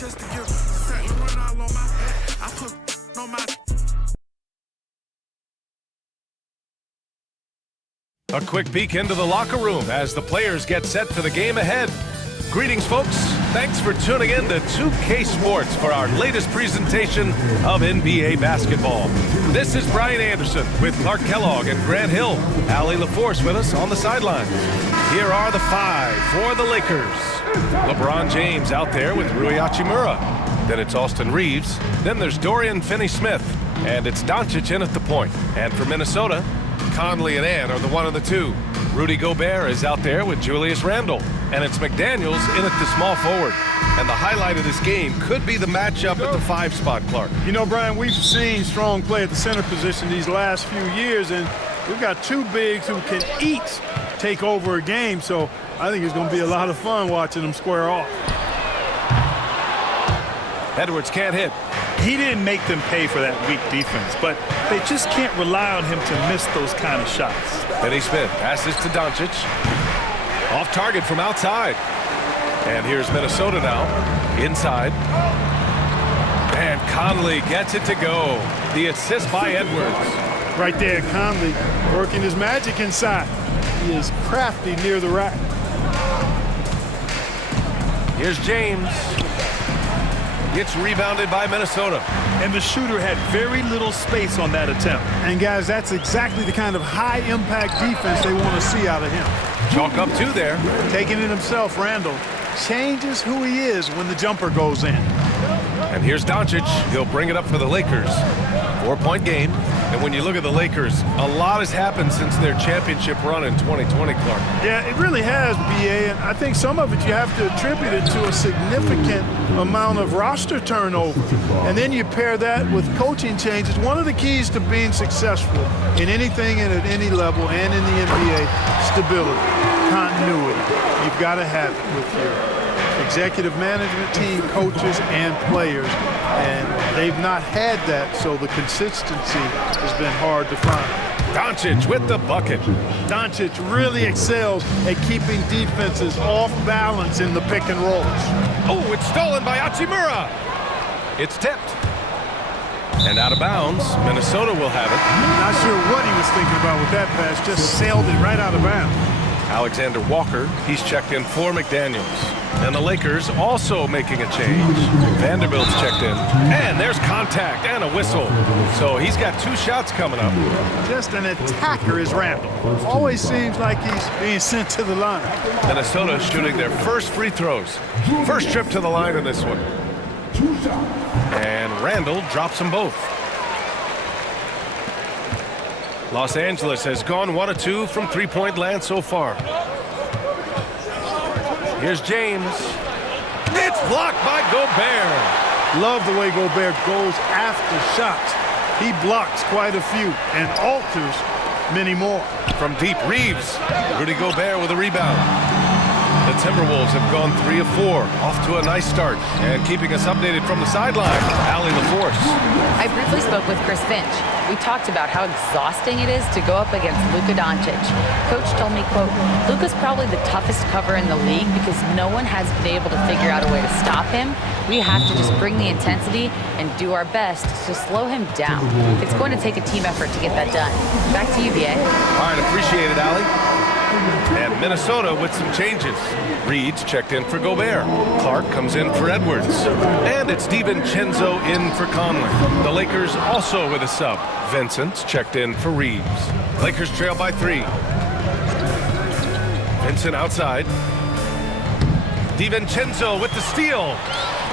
just to give Satin run all on my back. I put on my. A quick peek into the locker room as the players get set for the game ahead. Greetings, folks. Thanks for tuning in to 2K Sports for our latest presentation of NBA basketball. This is Brian Anderson with Clark Kellogg and Grant Hill. Allie LaForce with us on the sidelines. Here are the five for the Lakers. LeBron James out there with Rui Hachimura. Then it's Austin Reeves. Then there's Dorian Finney-Smith. And it's Doncic in at the point. And for Minnesota, Conley and Ann are the one and the two. Rudy Gobert is out there with Julius Randle. And it's McDaniels in at the small forward. And the highlight of this game could be the matchup at the 5 spot, Clark. You know, Brian, we've seen strong play at the center position these last few years, and we've got two bigs who can each take over a game, so I think it's going to be a lot of fun watching them square off. Edwards can't hit. He didn't make them pay for that weak defense, but they just can't rely on him to miss those kind of shots. Finney-Smith passes to Doncic. Off target from outside. And here's Minnesota now. Inside. And Conley gets it to go. The assist by Edwards. Right there, Conley working his magic inside. He is crafty near the rack. Here's James. Gets rebounded by Minnesota. And the shooter had very little space on that attempt. And guys, that's exactly the kind of high-impact defense they want to see out of him. Chalk up 2 there. Taking it himself, Randle changes who he is when the jumper goes in. And here's Doncic. He'll bring it up for the Lakers. 4-point game. And when you look at the Lakers, a lot has happened since their championship run in 2020, Clark. Yeah, it really has, B.A., and I think some of it you have to attribute it to a significant amount of roster turnover. And then you pair that with coaching changes. One of the keys to being successful in anything and at any level and in the NBA, stability, continuity. You've got to have it with your executive management team, coaches, and players. And they've not had that, so the consistency has been hard to find. Doncic with the bucket. Doncic really excels at keeping defenses off balance in the pick and rolls. Oh, it's stolen by Hachimura. It's tipped. And out of bounds, Minnesota will have it. Not sure what he was thinking about with that pass, just sailed it right out of bounds. Alexander Walker, he's checked in for McDaniels. And the Lakers also making a change. Vanderbilt's checked in. And there's contact and a whistle. So he's got 2 shots coming up. Just an attacker is Randle. Always seems like he's being sent to the line. Minnesota shooting their first free throws. First trip to the line in this one. And Randle drops them both. Los Angeles has gone 1 of 2 from 3-point land so far. Here's James. It's blocked by Gobert. Love the way Gobert goes after shots. He blocks quite a few and alters many more. From deep, Reeves. Rudy Gobert with a rebound. The Timberwolves have gone 3 of 4. Off to a nice start. And keeping us updated from the sideline, Allie LaForce. I briefly spoke with Chris Finch. We talked about how exhausting it is to go up against Luka Doncic. Coach told me, quote, Luka's probably the toughest cover in the league because no one has been able to figure out a way to stop him. We have to just bring the intensity and do our best to slow him down. It's going to take a team effort to get that done. Back to you, B.A. All right, appreciate it, Allie. And Minnesota with some changes. Reed's checked in for Gobert. Clark comes in for Edwards. And it's DiVincenzo in for Conley. The Lakers also with a sub. Vincent's checked in for Reeves. Lakers trail by 3. Vincent outside. DiVincenzo with the steal.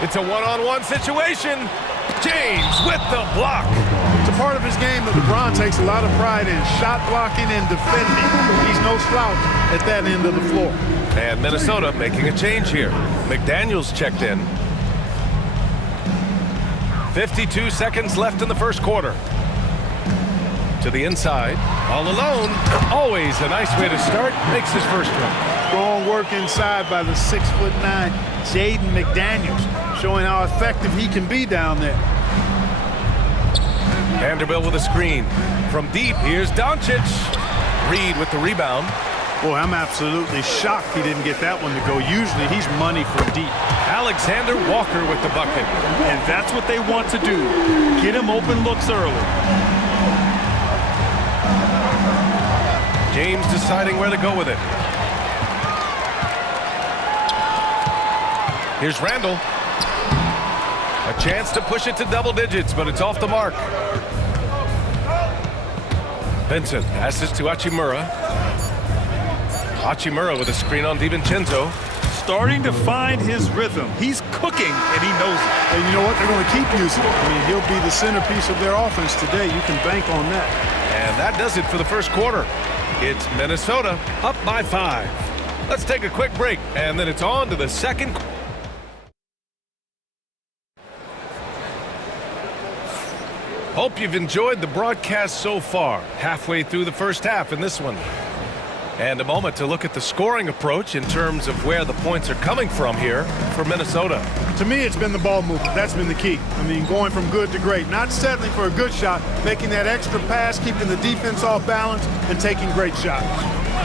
It's a one-on-one situation. James with the block. It's a part of his game that LeBron takes a lot of pride in. Shot blocking and defending. He's no slouch at that end of the floor. And Minnesota making a change here. McDaniels checked in. 52 seconds left in the first quarter. To the inside, all alone. Always a nice way to start. Makes his first one. Strong work inside by the 6'9" Jaden McDaniels, showing how effective he can be down there. Vanderbilt with a screen. From deep, here's Doncic. Reed with the rebound. Boy, I'm absolutely shocked he didn't get that one to go. Usually he's money from deep. Alexander Walker with the bucket. And that's what they want to do. Get him open looks early. James deciding where to go with it. Here's Randall. A chance to push it to double digits, but it's off the mark. Vincent passes to Hachimura. Hachimura with a screen on DiVincenzo. Starting to find his rhythm. He's cooking, and he knows it. And you know what? They're going to keep using it. I mean, he'll be the centerpiece of their offense today. You can bank on that. And that does it for the first quarter. It's Minnesota up by 5. Let's take a quick break, and then it's on to the second. Hope you've enjoyed the broadcast so far. Halfway through the first half in this one. And a moment to look at the scoring approach in terms of where the points are coming from here for Minnesota. To me, it's been the ball movement. That's been the key. I mean, going from good to great. Not settling for a good shot, making that extra pass, keeping the defense off balance, and taking great shots.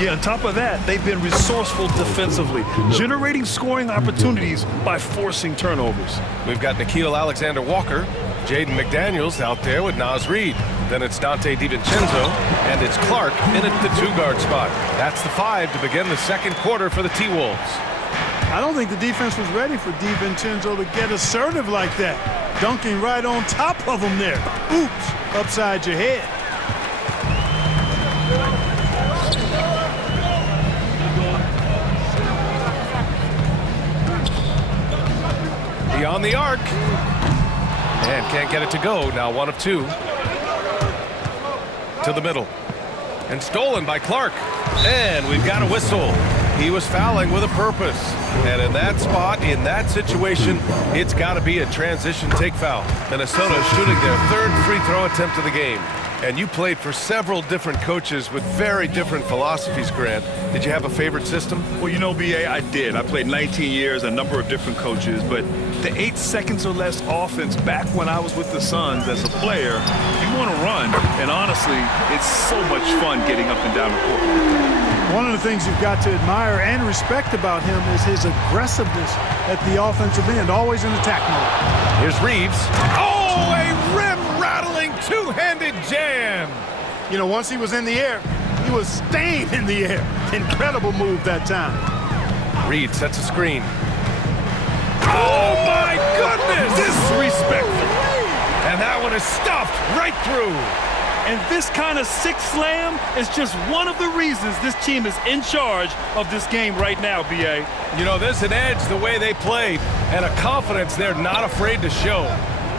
Yeah, on top of that, they've been resourceful defensively, generating scoring opportunities by forcing turnovers. We've got Nickeil Alexander-Walker, Jaden McDaniels out there with Naz Reid. Then it's Dante DiVincenzo, and it's Clark in at the 2-guard spot. That's the 5 to begin the second quarter for the T-Wolves. I don't think the defense was ready for DiVincenzo to get assertive like that. Dunking right on top of him there. Oops, upside your head. Beyond the arc. And can't get it to go. Now 1 of 2. To the middle. And stolen by Clark. And we've got a whistle. He was fouling with a purpose. And in that spot, in that situation, it's got to be a transition take foul. Minnesota shooting their 3rd free throw attempt of the game. And you played for several different coaches with very different philosophies, Grant. Did you have a favorite system? Well, you know, B.A., I did. I played 19 years, a number of different coaches, but the 8 seconds or less offense back when I was with the Suns as a player, you want to run, and honestly, it's so much fun getting up and down the court. One of the things you've got to admire and respect about him is his aggressiveness at the offensive end, always in attack mode. Here's Reeves. Oh, a rim-rattling two-handed jam. You know, once he was in the air, he was staying in the air. Incredible move that time. Reed sets a screen. Oh, my goodness! Disrespectful. And that one is stuffed right through. And this kind of sick slam is just one of the reasons this team is in charge of this game right now, B.A. You know, there's an edge the way they played and a confidence they're not afraid to show.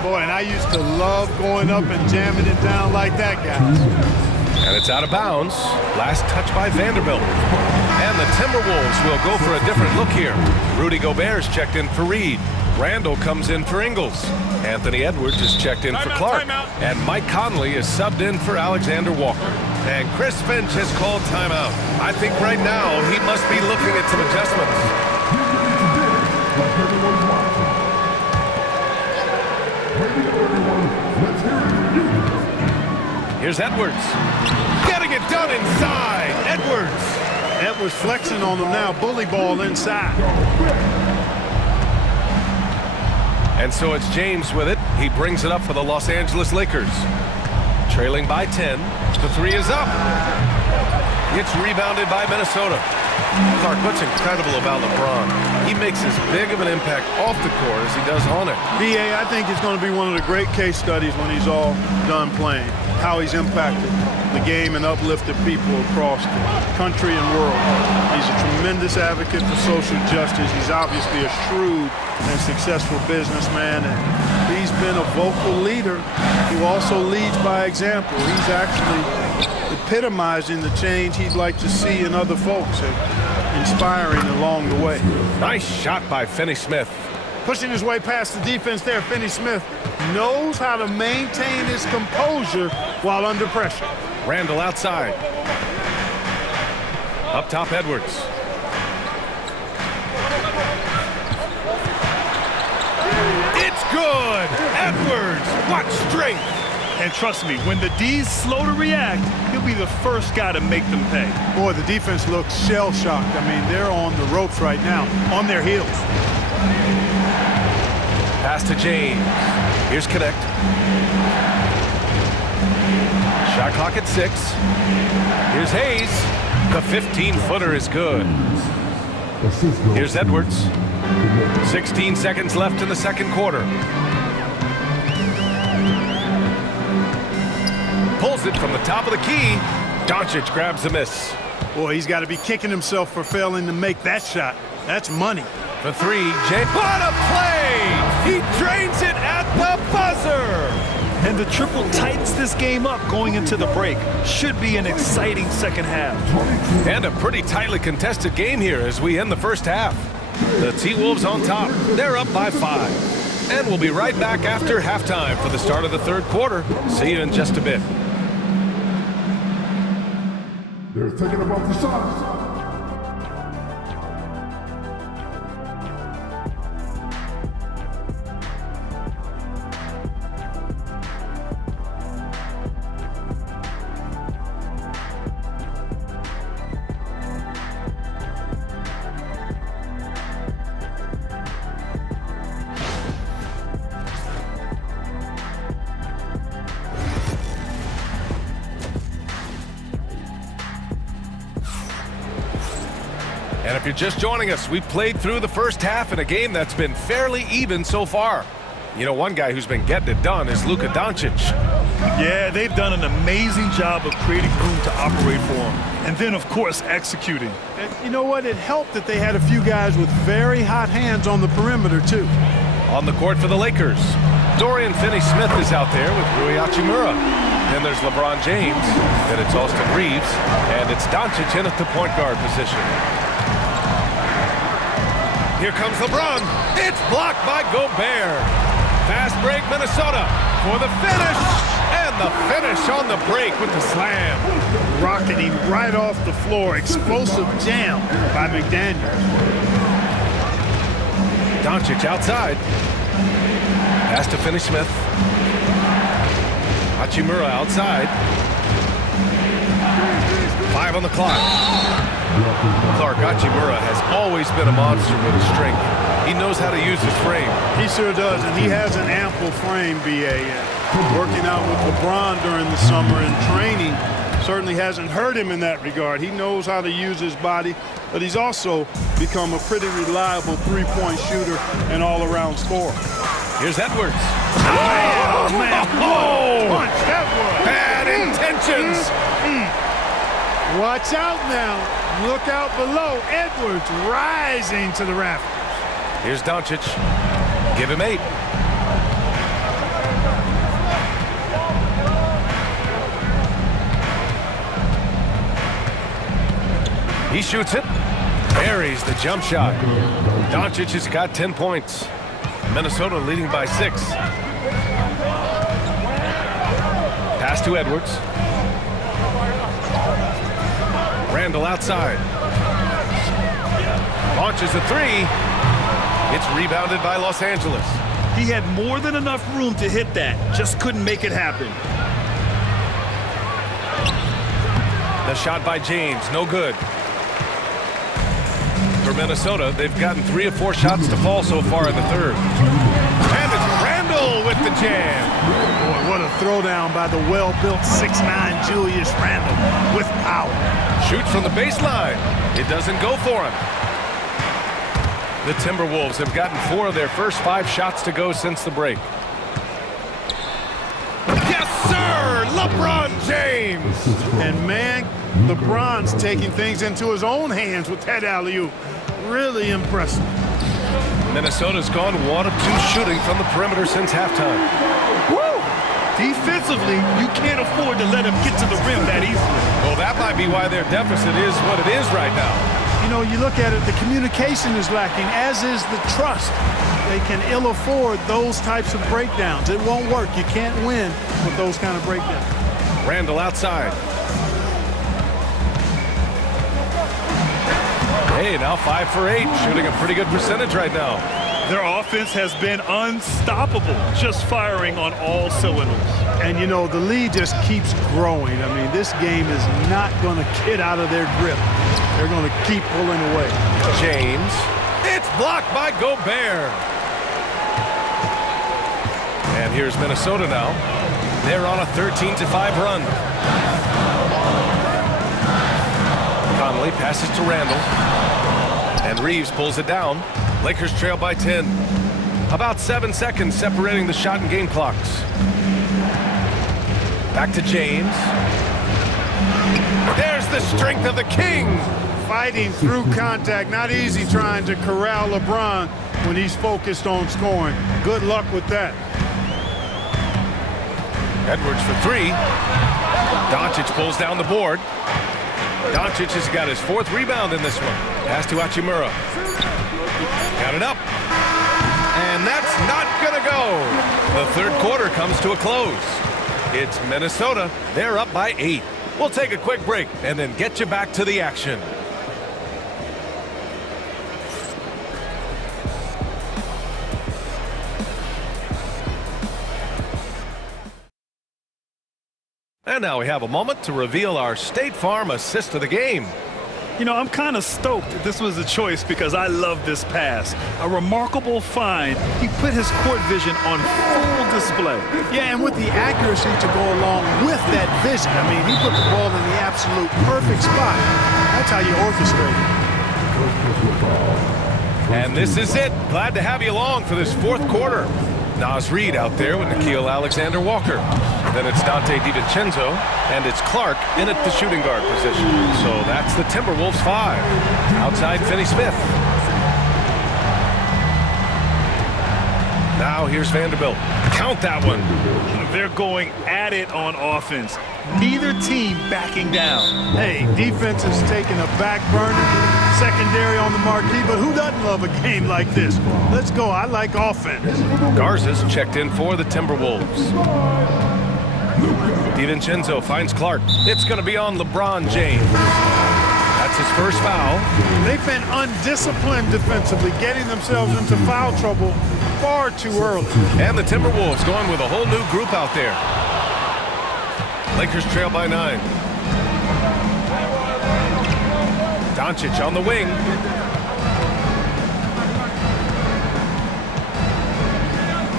Boy, and I used to love going up and jamming it down like that, guys. And it's out of bounds. Last touch by Vanderbilt. And the Timberwolves will go for a different look here. Rudy Gobert's checked in for Reed. Randall comes in for Ingles. Anthony Edwards is checked in for Clark. And Mike Conley is subbed in for Alexander Walker. And Chris Finch has called timeout. I think right now he must be looking at some adjustments. Here's Edwards. Getting it done inside. Edwards flexing on them now. Bully ball inside. And so it's James with it. He brings it up for the Los Angeles Lakers. Trailing by 10. The 3 is up. It's rebounded by Minnesota. Clark, what's incredible about LeBron? He makes as big of an impact off the court as he does on it. B.A., I think it's going to be one of the great case studies when he's all done playing. How he's impacted the game and uplifted people across the country and world. He's a tremendous advocate for social justice. He's obviously a shrewd and successful businessman, and he's been a vocal leader who also leads by example. He's actually epitomizing the change he'd like to see in other folks and inspiring along the way. Nice shot by Finney-Smith. Pushing his way past the defense there, Finney-Smith knows how to maintain his composure while under pressure. Randall outside. Up top, Edwards. It's good! Edwards, what strength! And trust me, when the D's slow to react, he'll be the first guy to make them pay. Boy, the defense looks shell-shocked. I mean, they're on the ropes right now, on their heels. Pass to James. Here's Connect. Shot clock at 6. Here's Hayes. The 15-footer is good. Here's Edwards. 16 seconds left in the second quarter. Pulls it from the top of the key. Doncic grabs the miss. Boy, he's got to be kicking himself for failing to make that shot. That's money. For 3, James. What a play! He drains it at the buzzer! And the triple tightens this game up going into the break. Should be an exciting second half. And a pretty tightly contested game here as we end the first half. The T-Wolves on top. They're up by 5. And we'll be right back after halftime for the start of the third quarter. See you in just a bit. They're thinking about the shots. And if you're just joining us, we've played through the first half in a game that's been fairly even so far. You know, one guy who's been getting it done is Luka Doncic. Yeah, they've done an amazing job of creating room to operate for him. And then, of course, executing. And you know what? It helped that they had a few guys with very hot hands on the perimeter, too. On the court for the Lakers, Dorian Finney-Smith is out there with Rui Hachimura. Then there's LeBron James, then it's Austin Reeves, and it's Doncic in at the point guard position. Here comes LeBron. It's blocked by Gobert. Fast break, Minnesota for the finish. And the finish on the break with the slam. Rocketing right off the floor. Explosive jam by McDaniels. Doncic outside. Pass to Finney-Smith. Hachimura outside. 5 on the clock. Clark Hachimura has always been a monster with his strength. He knows how to use his frame. He sure does, and he has an ample frame, B.A. Working out with LeBron during the summer and training certainly hasn't hurt him in that regard. He knows how to use his body, but he's also become a pretty reliable three-point shooter and all-around scorer. Here's Edwards. Oh, man. Oh! Punch, that was. Bad intentions. Watch out now. Look out below. Edwards rising to the rafters. Here's Doncic. Give him 8. He shoots it. Buries the jump shot. Doncic has got 10 points. Minnesota leading by 6. Pass to Edwards. Randall outside. Launches a 3. It's rebounded by Los Angeles. He had more than enough room to hit that. Just couldn't make it happen. The shot by James, no good. For Minnesota, they've gotten 3 of 4 shots to fall so far in the third. And it's Randall with the jam. Boy, what a throwdown by the well-built 6'9" Julius Randle with power. Shoots from the baseline. It doesn't go for him. The Timberwolves have gotten 4 of their first 5 shots to go since the break. Yes, sir! LeBron James! And, man, LeBron's taking things into his own hands with that alley-oop. Really impressive. Minnesota's gone 1 of 2 shooting from the perimeter since halftime. Woo! Defensively, you can't afford to let him get to the rim that easily. Well, that might be why their deficit is what it is right now. You know, you look at it, the communication is lacking, as is the trust. They can ill afford those types of breakdowns. It won't work. You can't win with those kind of breakdowns. Randall outside. Hey, now 5 for 8, shooting a pretty good percentage right now. Their offense has been unstoppable, just firing on all cylinders. And, you know, the lead just keeps growing. I mean, this game is not going to get out of their grip. They're going to keep pulling away. James. It's blocked by Gobert. And here's Minnesota now. They're on a 13-5 run. Conley passes to Randall. And Reeves pulls it down. Lakers trail by 10. About 7 seconds separating the shot and game clocks. Back to James. There's the strength of the King. Fighting through contact. Not easy trying to corral LeBron when he's focused on scoring. Good luck with that. Edwards for 3. Doncic pulls down the board. Doncic has got his 4th rebound in this one. Pass to Hachimura. Got it up. And that's not going to go. The 3rd quarter comes to a close. It's Minnesota. They're up by 8. We'll take a quick break and then get you back to the action. And now we have a moment to reveal our State Farm assist of the game. You know, I'm kind of stoked that this was a choice because I love this pass. A remarkable find. He put his court vision on full display. Yeah, and with the accuracy to go along with that vision. I mean, he put the ball in the absolute perfect spot. That's how you orchestrate it. And this is it. Glad to have you along for this 4th quarter. Naz Reid out there with Nickeil Alexander-Walker. Then it's Dante DiVincenzo, and it's Clark in at the shooting guard position. So that's the Timberwolves 5. Outside Finney-Smith. Now here's Vanderbilt. Count that one. They're going at it on offense. Neither team backing down. Hey, defense is taking a back burner, secondary on the marquee, but who doesn't love a game like this? Let's go. I like offense. Garza's checked in for the Timberwolves. DiVincenzo finds Clark. It's going to be on LeBron James. That's his first foul. They've been undisciplined defensively, getting themselves into foul trouble far too early. And the Timberwolves going with a whole new group out there. Lakers trail by 9. Doncic on the wing.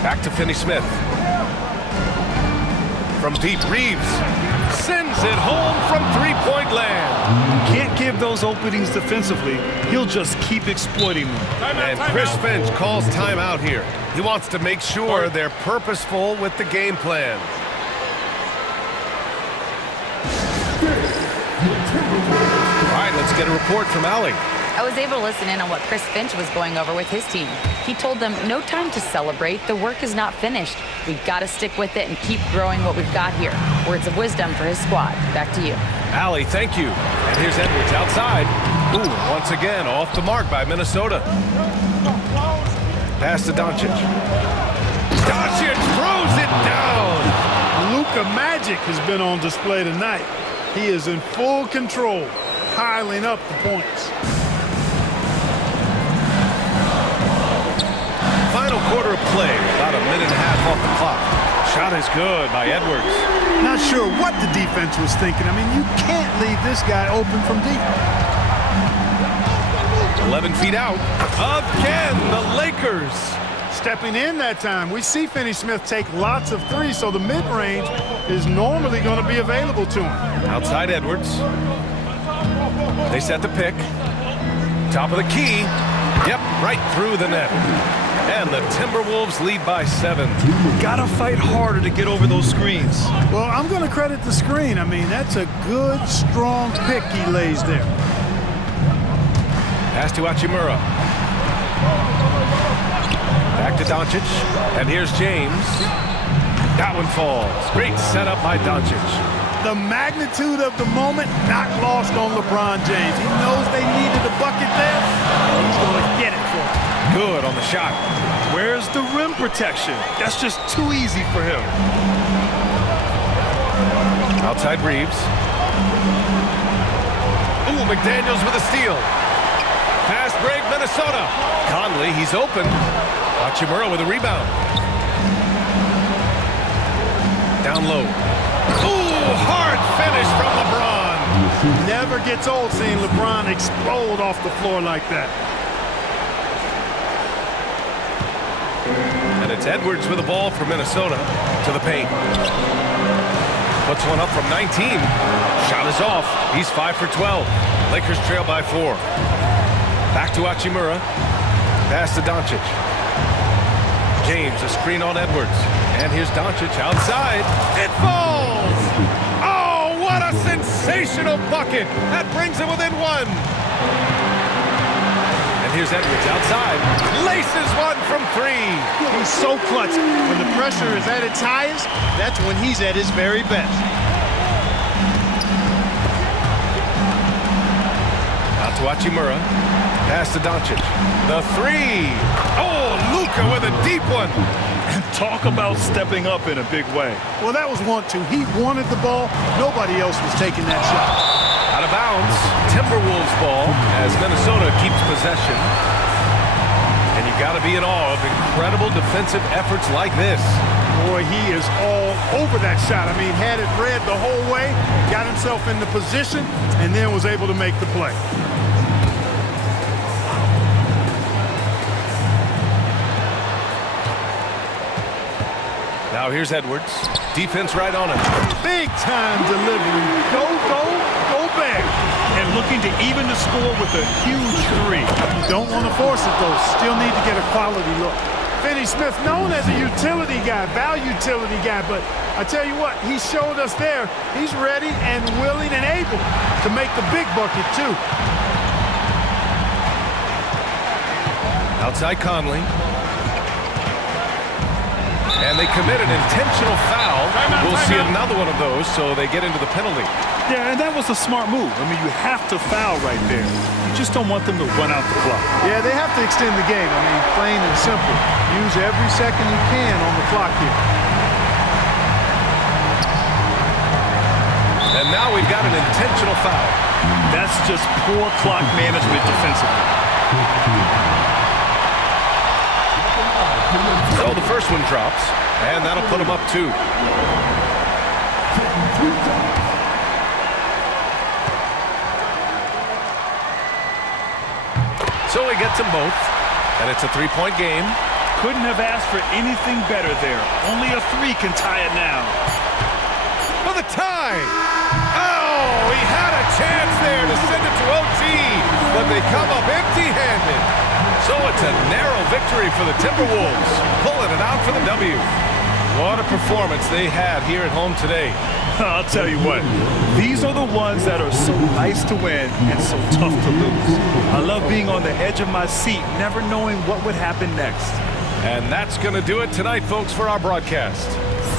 Back to Finney-Smith. From deep, Reeves sends it home from 3-point land. Can't give those openings defensively. He'll just keep exploiting them. And Chris Finch calls timeout here. He wants to make sure they're purposeful with the game plan. All right, let's get a report from Allie. I was able to listen in on what Chris Finch was going over with his team. He told them, no time to celebrate. The work is not finished. We've got to stick with it and keep growing what we've got here. Words of wisdom for his squad. Back to you. Allie, thank you. And here's Edwards outside. Ooh, once again, off the mark by Minnesota. Pass to Doncic. Doncic throws it down. Luka Magic has been on display tonight. He is in full control, piling up the points. Final quarter of play, about a minute and a half off the clock. Shot is good by Edwards. Not sure what the defense was thinking. I mean, you can't leave this guy open from deep. 11 feet out. Again, the Lakers. Stepping in that time. We see Finney-Smith take lots of threes, so the mid-range is normally going to be available to him. Outside Edwards. They set the pick. Top of the key. Yep, right through the net. And the Timberwolves lead by 7. Gotta fight harder to get over those screens. Well, I'm going to credit the screen. I mean, that's a good, strong pick he lays there. Pass to Hachimura. Back to Doncic. And here's James. That one falls. Great setup by Doncic. The magnitude of the moment not lost on LeBron James. He knows they needed a bucket there, and he's going to get it for him. Good on the shot. Where's the rim protection? That's just too easy for him. Outside Reeves. Ooh, McDaniels with a steal. Greg, Minnesota. Conley, he's open. Hachimura with a rebound. Down low. Ooh, hard finish from LeBron. Never gets old seeing LeBron explode off the floor like that. And it's Edwards with the ball for Minnesota to the paint. Puts one up from 19. Shot is off. He's 5 for 12. Lakers trail by 4. Back to Hachimura. Pass to Doncic. James, a screen on Edwards. And here's Doncic outside. It falls! Oh, what a sensational bucket! That brings it within 1. And here's Edwards outside. Laces one from 3. He's so clutch. When the pressure is at its highest, that's when he's at his very best. Out to Hachimura. Pass to Doncic. The 3. Oh, Luka with a deep one. Talk about stepping up in a big way. Well, that was 1-2. He wanted the ball. Nobody else was taking that shot. Out of bounds. Timberwolves ball as Minnesota keeps possession. And you got to be in awe of incredible defensive efforts like this. Boy, he is all over that shot. I mean, had it read the whole way, got himself in the position, and then was able to make the play. Now here's Edwards. Defense right on him. Big time delivery. Go, go, go back. And looking to even the score with a huge 3. You don't want to force it, though. Still need to get a quality look. Finney Smith, known as a utility guy, value utility guy, but I tell you what, he showed us there. He's ready and willing and able to make the big bucket, too. Outside Conley. And they commit an intentional foul. We'll see another one of those, so they get into the penalty. Yeah, and that was a smart move. I mean, you have to foul right there. You just don't want them to run out the clock. Yeah, they have to extend the game. I mean, plain and simple. Use every second you can on the clock here. And now we've got an intentional foul. That's just poor clock management defensively. So the first one drops, and that'll put him up 2. So he gets them both, and it's a 3-point game. Couldn't have asked for anything better there. Only a 3 can tie it now. For the tie! Oh, he had a chance there to send it to OT, but they come up empty-handed. So it's a narrow victory for the Timberwolves, pulling it out for the W. What a performance they had here at home today. I'll tell you what, these are the ones that are so nice to win and so tough to lose. I love being on the edge of my seat, never knowing what would happen next. And that's going to do it tonight, folks, for our broadcast.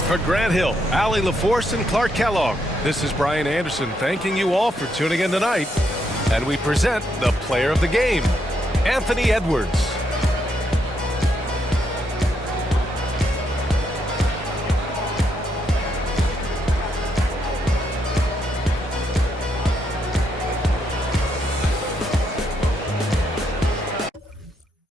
For Grant Hill, Allie LaForce, and Clark Kellogg, this is Brian Anderson thanking you all for tuning in tonight. And we present the player of the game, Anthony Edwards.